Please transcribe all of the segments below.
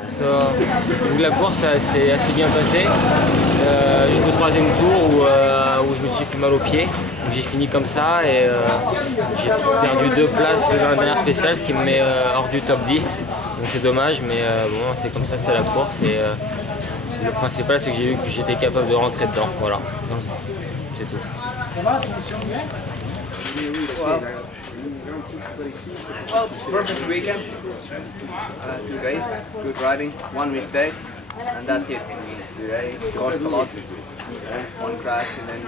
Donc la course s'est assez bien passée jusqu'au troisième tour où je me suis fait mal au pied. J'ai fini comme ça et j'ai perdu 2 places dans la dernière spéciale, ce qui me met hors du top 10. Donc c'est dommage, mais bon, c'est comme ça, c'est la course. Et le principal, c'est que j'ai vu que j'étais capable de rentrer dedans. Voilà, c'est tout. Well, perfect weekend. 2 days, good riding, 1 mistake, and that's it. Today cost a lot. 1 crash and then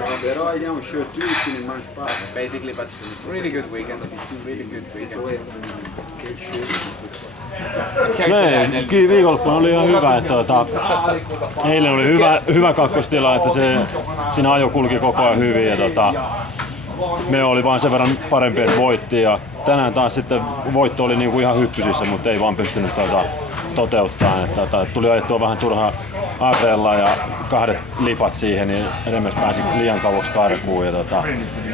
that's basically, but really good weekend. Really good weekend. Viikonloppuna oli ihan hyvä, että eilen oli hyvä kakkostila, että siinä ajo kulki koko ajan hyvin ja me oli vain sen verran parempi, että voitti, ja tänään taas sitten voitto oli niinku ihan hyppysissä, mutta ei vaan pystynyt toteuttamaan. Tuli ajettua vähän turhaa aseella ja 2 lipat siihen, niin edemmäs pääsi liian kauaksi karkuun ja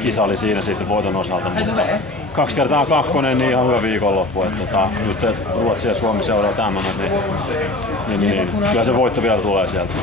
kisa oli siinä sitten voiton osalta. Mutta 2 kertaa 2, niin ihan hyvä viikonloppu. Että nyt Ruotsi ja Suomi seuraa tämän, niin kyllä se voitto vielä tulee sieltä.